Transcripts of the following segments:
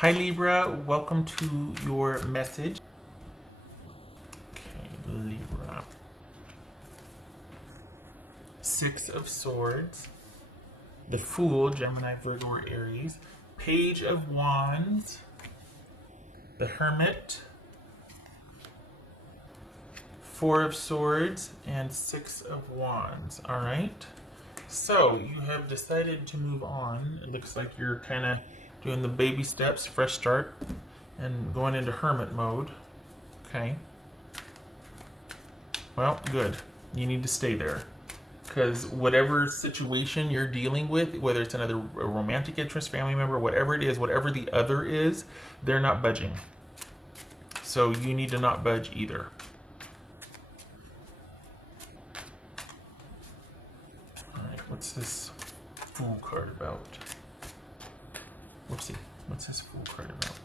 Hi Libra, welcome to your message. Okay, Libra. Six of Swords. The Fool, Gemini, Virgo, or Aries. Page of Wands. The Hermit. Four of Swords and Six of Wands. All right. So you have decided to move on. It looks like you're kind of doing the baby steps, fresh start, and going into hermit mode. Okay. Well, good. You need to stay there. Because whatever situation you're dealing with, whether it's a romantic interest, family member, whatever it is, whatever the other is, they're not budging. So you need to not budge either. Alright, what's this Fool card about? Whoopsie. What's this Fool card about?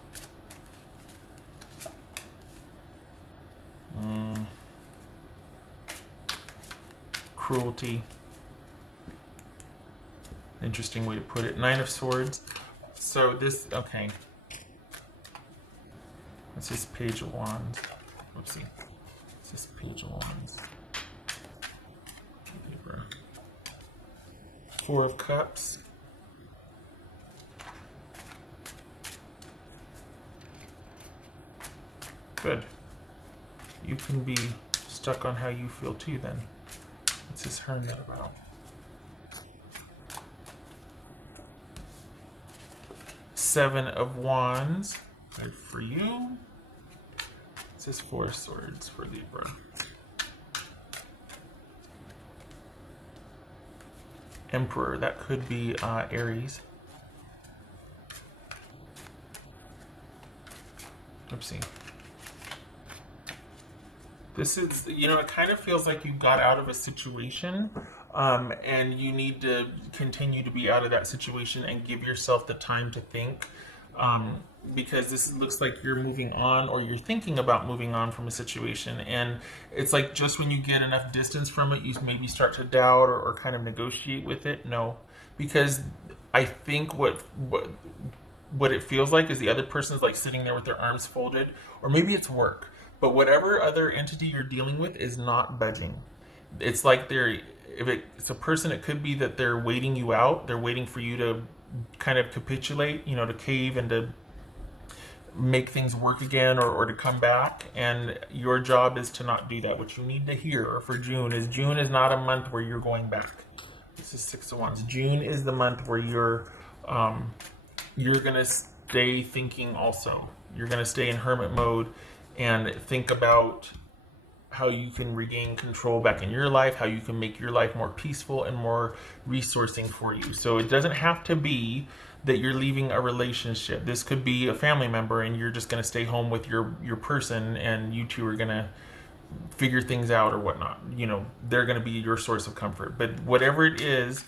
Cruelty. Interesting way to put it. Nine of Swords. So this, okay. What's this Page of Wands? Whoopsie. What's this Page of Wands? Libra. Four of Cups. Good. You can be stuck on how you feel too then. What's this Hermit about? Seven of Wands. Good for you. What's this Four of Swords for Libra? Emperor. That could be Aries. Oopsie. This is, it kind of feels like you got out of a situation and you need to continue to be out of that situation and give yourself the time to think because this looks like you're moving on or you're thinking about moving on from a situation. And it's like just when you get enough distance from it, you maybe start to doubt or kind of negotiate with it. No, because I think what it feels like is the other person's like sitting there with their arms folded, or maybe it's work. But whatever other entity you're dealing with is not budging. It's like if it's a person, it could be that they're waiting you out. They're waiting for you to kind of capitulate, to cave and to make things work again or to come back. And your job is to not do that. What you need to hear for June is not a month where you're going back. This is Six of Wands. June is the month where you're going to stay thinking also. You're going to stay in hermit mode and think about how you can regain control back in your life, how you can make your life more peaceful and more resourcing for you. So it doesn't have to be that you're leaving a relationship. This could be a family member and you're just going to stay home with your person and you two are going to figure things out or whatnot. They're going to be your source of comfort. But whatever it is,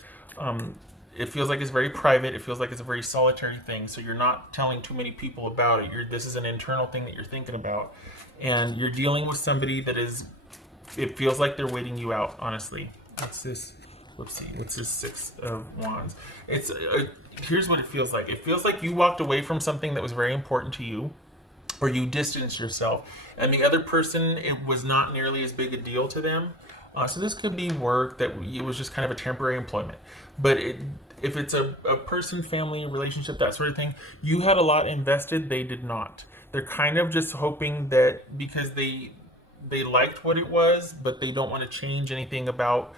it feels like it's very private. It feels like it's a very solitary thing. So you're not telling too many people about it. This is an internal thing that you're thinking about. And you're dealing with somebody that it feels like they're waiting you out, honestly. What's this? Whoopsie. What's this Six of Wands? Here's what it feels like. It feels like you walked away from something that was very important to you, or you distanced yourself. And the other person, it was not nearly as big a deal to them. So this could be work that it was just kind of a temporary employment. But if it's a person, family, relationship, that sort of thing, you had a lot invested, they did not. They're kind of just hoping that because they liked what it was, but they don't want to change anything about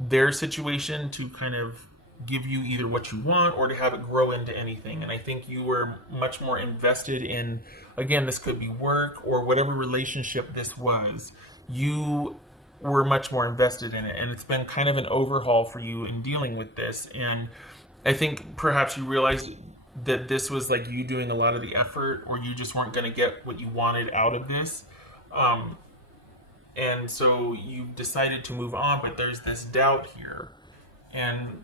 their situation to kind of give you either what you want or to have it grow into anything. And I think you were much more invested in, again, this could be work or whatever relationship this was. You were much more invested in it, and it's been kind of an overhaul for you in dealing with this. And I think perhaps you realized that this was like you doing a lot of the effort, or you just weren't going to get what you wanted out of this, and so you decided to move on. But there's this doubt here, and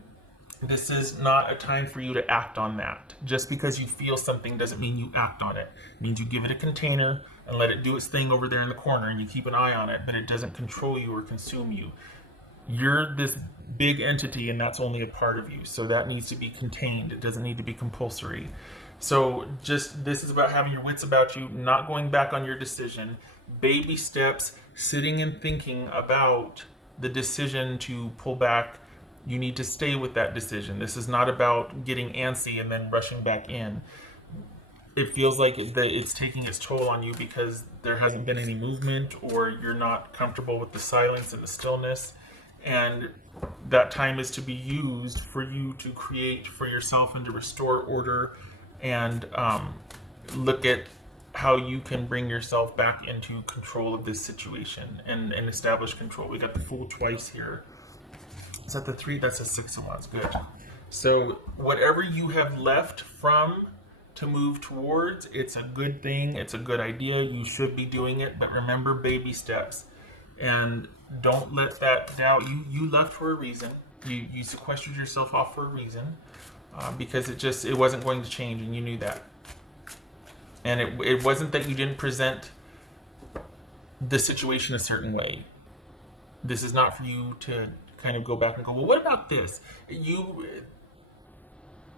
this is not a time for you to act on that. Just because you feel something doesn't mean you act on it. It means you give it a container and let it do its thing over there in the corner, and you keep an eye on it, but it doesn't control you or consume you. You're this big entity, and that's only a part of you. So that needs to be contained. It doesn't need to be compulsory. So just this is about having your wits about you, not going back on your decision. Baby steps, sitting and thinking about the decision to pull back. You need to stay with that decision. This is not about getting antsy and then rushing back in. It feels like it's taking its toll on you because there hasn't been any movement, or you're not comfortable with the silence and the stillness. And that time is to be used for you to create for yourself and to restore order, and look at how you can bring yourself back into control of this situation, and establish control. We got the Fool twice here. Is that the 3? That's a 6 of Wands. Good. So whatever you have left from to move towards, it's a good thing. It's a good idea. You should be doing it. But remember, baby steps. And don't let that doubt. You left for a reason. You sequestered yourself off for a reason, because it wasn't going to change, and you knew that. And it wasn't that you didn't present the situation a certain way. This is not for you to kind of go back and go, well, what about this?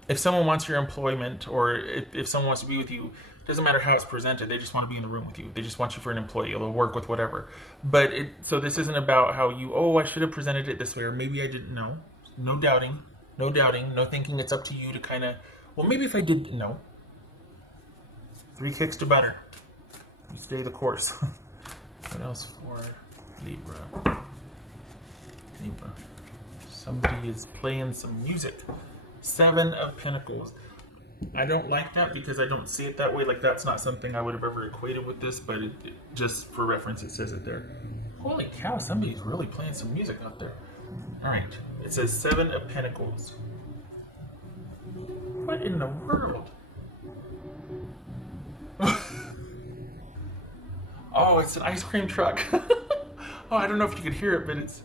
If someone wants your employment, or if someone wants to be with you, it doesn't matter how it's presented. They just want to be in the room with you. They just want you for an employee. They'll work with whatever. But so this isn't about how I should have presented it this way, or maybe I didn't know. No doubting. No doubting. No thinking it's up to you to kind of, well, maybe if I did, no. 3 kicks to better. You stay the course. What else for Libra? Libra. Somebody is playing some music. 7 of Pentacles. I don't like that because I don't see it that way. Like, that's not something I would have ever equated with this, but just for reference, it says it there. Holy cow, somebody's really playing some music out there. All right. It says 7 of Pentacles. What in the world? Oh, it's an ice cream truck. Oh, I don't know if you could hear it, but it's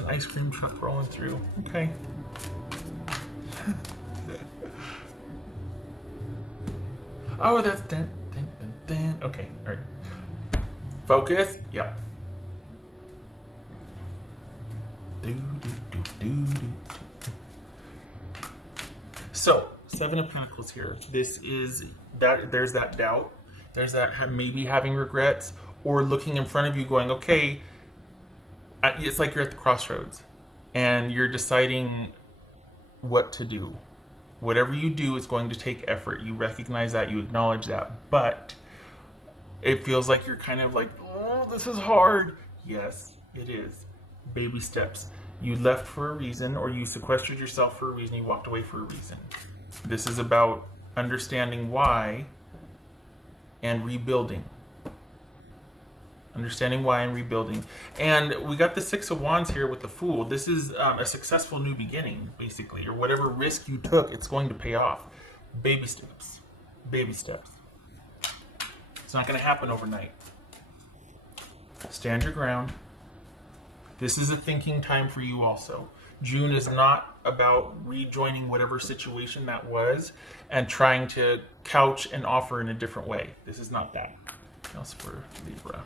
an ice cream truck rolling through. Okay. Oh, that's dun, dun, dun, dun. Okay, all right. Focus. Yep. So, 7 of Pentacles here. This is that. There's that doubt. There's that maybe having regrets, or looking in front of you going, okay, it's like you're at the crossroads and you're deciding what to do. Whatever you do is going to take effort. You recognize that, you acknowledge that, but it feels like you're kind of like, oh, this is hard. Yes, it is. Baby steps. You left for a reason, or you sequestered yourself for a reason. You walked away for a reason. This is about understanding why and rebuilding. Understanding why and rebuilding. And we got the 6 of Wands here with the Fool. This is a successful new beginning, basically, or whatever risk you took, it's going to pay off. Baby steps. Baby steps. It's not going to happen overnight. Stand your ground. This is a thinking time for you also. June is not about rejoining whatever situation that was and trying to couch and offer in a different way. This is not that. What else for Libra?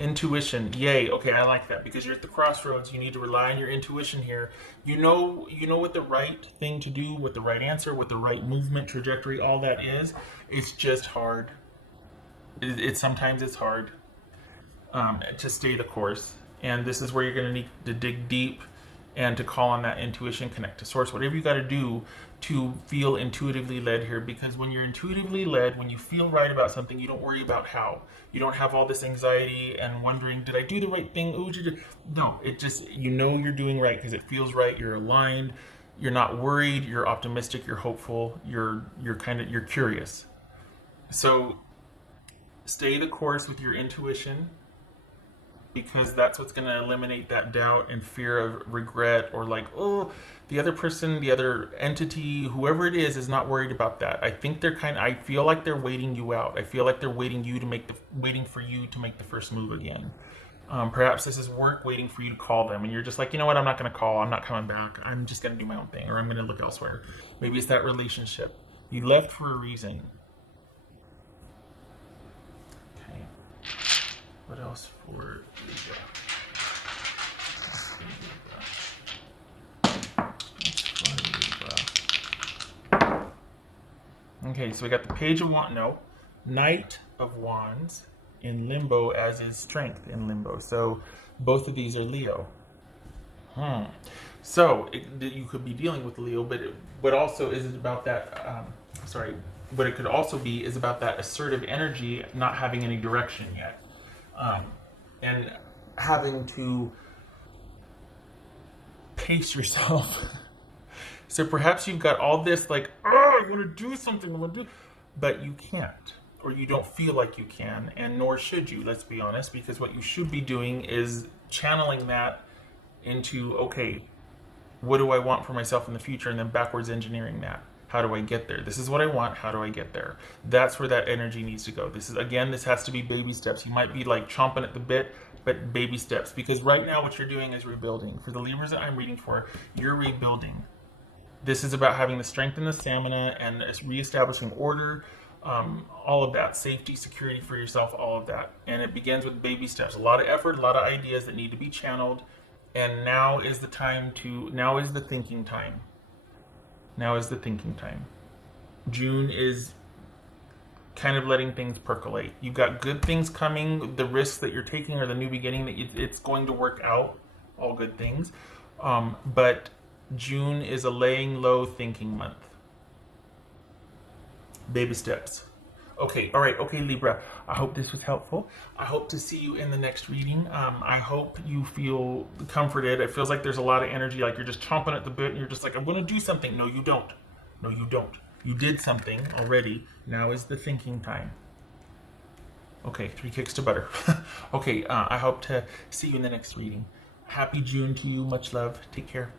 Intuition. Yay. Okay, I like that, because you're at the crossroads. You need to rely on your intuition here. You know what the right thing to do, what the right answer, what the right movement trajectory, all that is. It's just hard. Sometimes it's hard to stay the course, and this is where you're going to need to dig deep and to call on that intuition, connect to source, whatever you got to do to feel intuitively led here. Because when you're intuitively led, when you feel right about something, you don't worry about how. You don't have all this anxiety and wondering, did I do the right thing? Ooh, no, it just, you're doing right because it feels right. You're aligned. You're not worried. You're optimistic. You're hopeful. You're curious. So stay the course with your intuition, because that's what's going to eliminate that doubt and fear of regret, or like, oh, the other person, the other entity, whoever it is not worried about that. I think I feel like they're waiting you out. I feel like they're waiting for you to make the first move again. Perhaps this is work waiting for you to call them, and you're just like, you know what, I'm not going to call. I'm not coming back. I'm just going to do my own thing, or I'm going to look elsewhere. Maybe it's that relationship. You left for a reason. What else for Libra? Okay, so we got the Page of Wands, no, Knight of Wands in limbo, as is Strength in limbo. So both of these are Leo. So you could be dealing with Leo, but also is it about that? Sorry, what it could also be is about that assertive energy, not having any direction yet, and having to pace yourself. So perhaps you've got all this like, oh, I want to do something, I want to do, but you can't, or you don't feel like you can, and nor should you. Let's be honest, because what you should be doing is channeling that into, okay, what do I want for myself in the future, and then backwards engineering that. How do I get there? This is what I want. How do I get there? That's where that energy needs to go. This is, again, this has to be baby steps. You might be like chomping at the bit, but baby steps. Because right now what you're doing is rebuilding. For the Libras that I'm reading for, you're rebuilding. This is about having the strength and the stamina and reestablishing order, all of that, safety, security for yourself, all of that. And it begins with baby steps. A lot of effort, a lot of ideas that need to be channeled. And now is the time to, now is the thinking time. Now is the thinking time. June is kind of letting things percolate. You've got good things coming. The risks that you're taking or the new beginning, that it's going to work out. All good things. But June is a laying low thinking month. Baby steps. Okay, all right, okay, Libra. I hope this was helpful. I hope to see you in the next reading. I hope you feel comforted. It feels like there's a lot of energy, like you're just chomping at the bit and you're just like, I'm going to do something. No, you don't. No, you don't. You did something already. Now is the thinking time. Okay, 3 kicks to butter. Okay, I hope to see you in the next reading. Happy June to you. Much love. Take care.